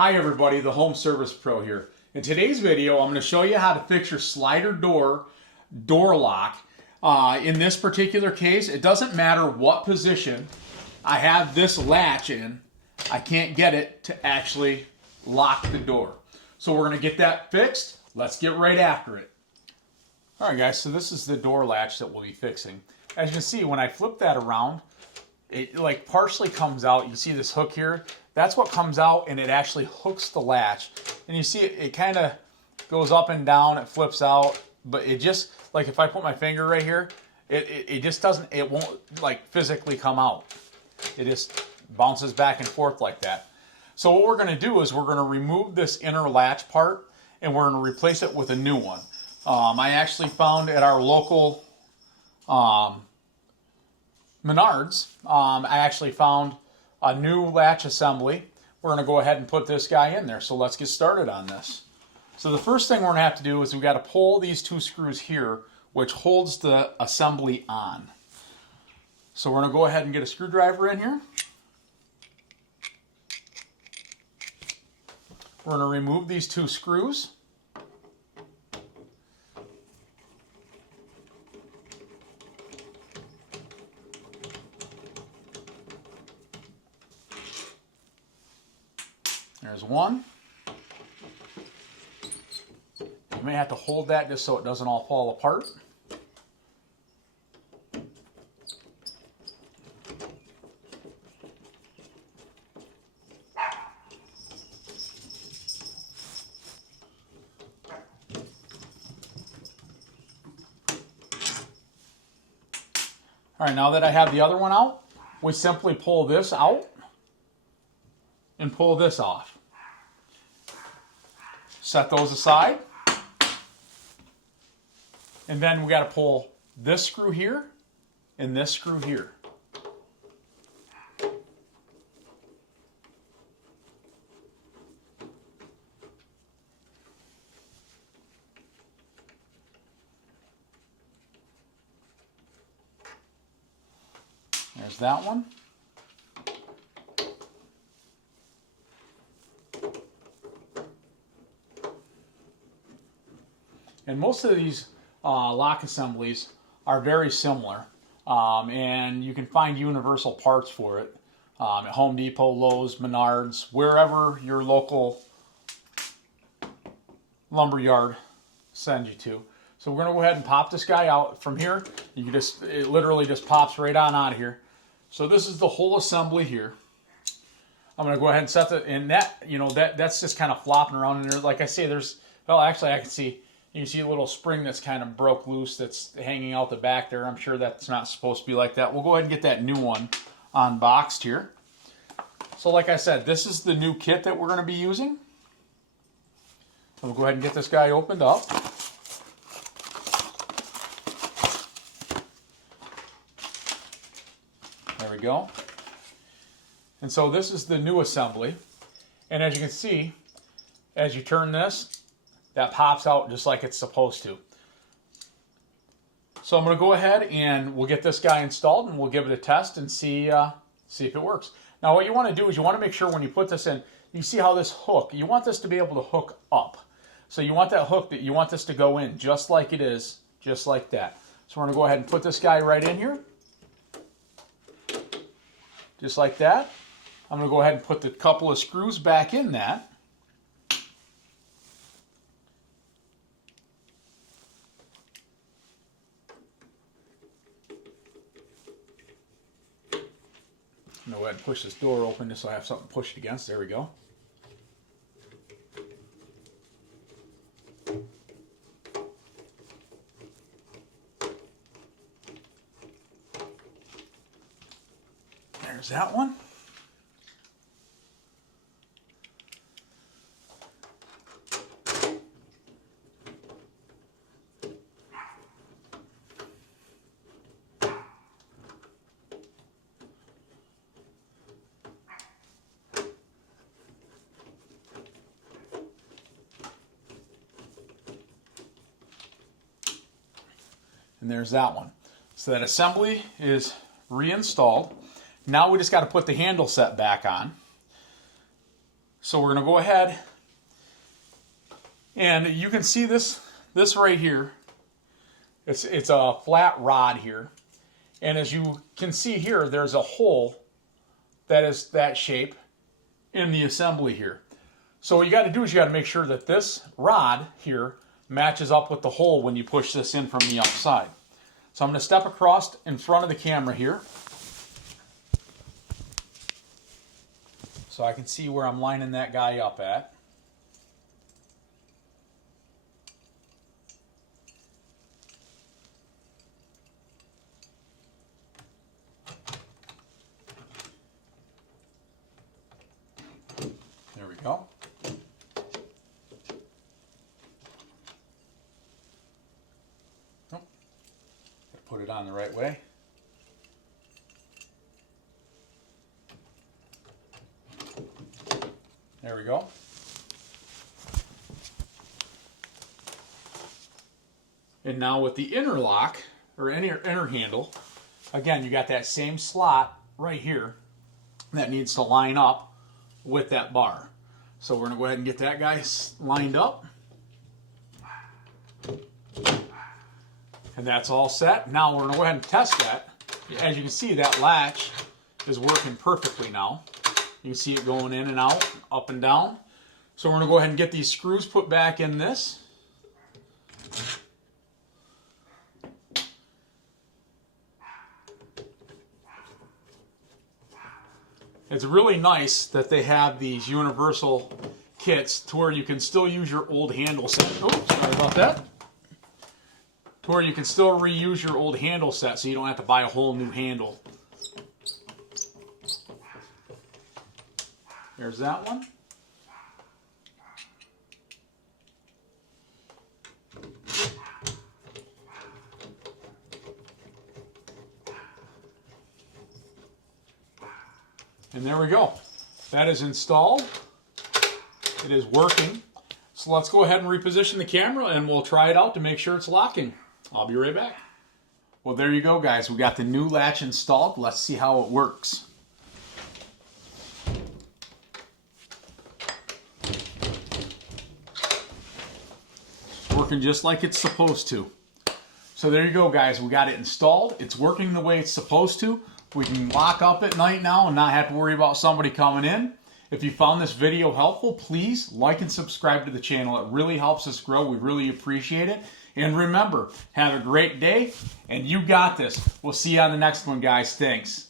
Hi everybody, the Home Service Pro here. In today's video, I'm going to show you how to fix your slider door lock. In this particular case, it doesn't matter what position I have this latch in, I can't get it to actually lock the door. So we're going to get that fixed. Let's get right after it. Alright guys, so this is the door latch that we'll be fixing. As you can see, when I flip that around, it like partially comes out. You see this hook here? That's what comes out, and it actually hooks the latch. And you see it kind of goes up and down, it flips out, but it just, like if I put my finger right here, it just doesn't, it won't like physically come out. It just bounces back and forth like that. So what we're going to do is we're going to remove this inner latch part, and we're going to replace it with a new one. I actually found at our local Menards, I actually found a new latch assembly. We're going to go ahead and put this guy in there. So let's get started on this. So the first thing we're going to have to do is we've got to pull these two screws here, which holds the assembly on. So we're going to go ahead and get a screwdriver in here. We're going to remove these two screws. There's one. You may have to hold that just so it doesn't all fall apart. All right, now that I have the other one out, we simply pull this out and pull this off. Set those aside. And then we got to pull this screw here and this screw here. There's that one. And most of these lock assemblies are very similar, and you can find universal parts for it at Home Depot, Lowe's, Menards, wherever your local lumber yard sends you to. So we're going to go ahead and pop this guy out from here. You can just, it literally just pops right on out of here. So this is the whole assembly here. I'm going to go ahead and set the, and that, you know, that's just kind of flopping around in there. Like I say, there's, well, actually I can see, you can see a little spring that's kind of broke loose that's hanging out the back there. I'm sure that's not supposed to be like that. We'll go ahead and get that new one unboxed here. So like I said, this is the new kit that we're going to be using. So we'll go ahead and get this guy opened up. There we go. And so this is the new assembly. And as you can see, as you turn this, that pops out just like it's supposed to. So I'm going to go ahead and we'll get this guy installed and we'll give it a test and see if it works. Now what you want to do is you want to make sure when you put this in, you see how this hook, you want this to be able to hook up. So you want that hook, that you want this to go in just like it is, just like that. So we're going to go ahead and put this guy right in here. Just like that. I'm going to go ahead and put the couple of screws back in that. I'm going to go ahead and push this door open just so I have something pushed against. There we go. There's that one. And there's that one. So that assembly is reinstalled. Now we just got to put the handle set back on. So we're going to go ahead, and you can see this right here. It's a flat rod here, and as you can see here, there's a hole that is that shape in the assembly here. So what you got to do is you got to make sure that this rod here matches up with the hole when you push this in from the outside. So I'm going to step across in front of the camera here, so I can see where I'm lining that guy up at. There we go. Put it on the right way. There we go. And now with the inner lock, or inner handle, again, you got that same slot right here that needs to line up with that bar. So we're going to go ahead and get that guy lined up. And that's all set. Now we're going to go ahead and test that. As you can see, that latch is working perfectly now. You can see it going in and out, up and down. So we're going to go ahead and get these screws put back in this. It's really nice that they have these universal kits to where you can still use your old handle set. Oh, sorry about that. To where you can still reuse your old handle set so you don't have to buy a whole new handle. There's that one. And there we go. That is installed. It is working. So let's go ahead and reposition the camera and we'll try it out to make sure it's locking. I'll be right back. Well, there you go, guys. We got the new latch installed. Let's see how it works. It's working just like it's supposed to. So there you go, guys. We got it installed. It's working the way it's supposed to. We can lock up at night now and not have to worry about somebody coming in. If you found this video helpful, please like and subscribe to the channel. It really helps us grow. We really appreciate it. And remember, have a great day, and you got this. We'll see you on the next one, guys. Thanks.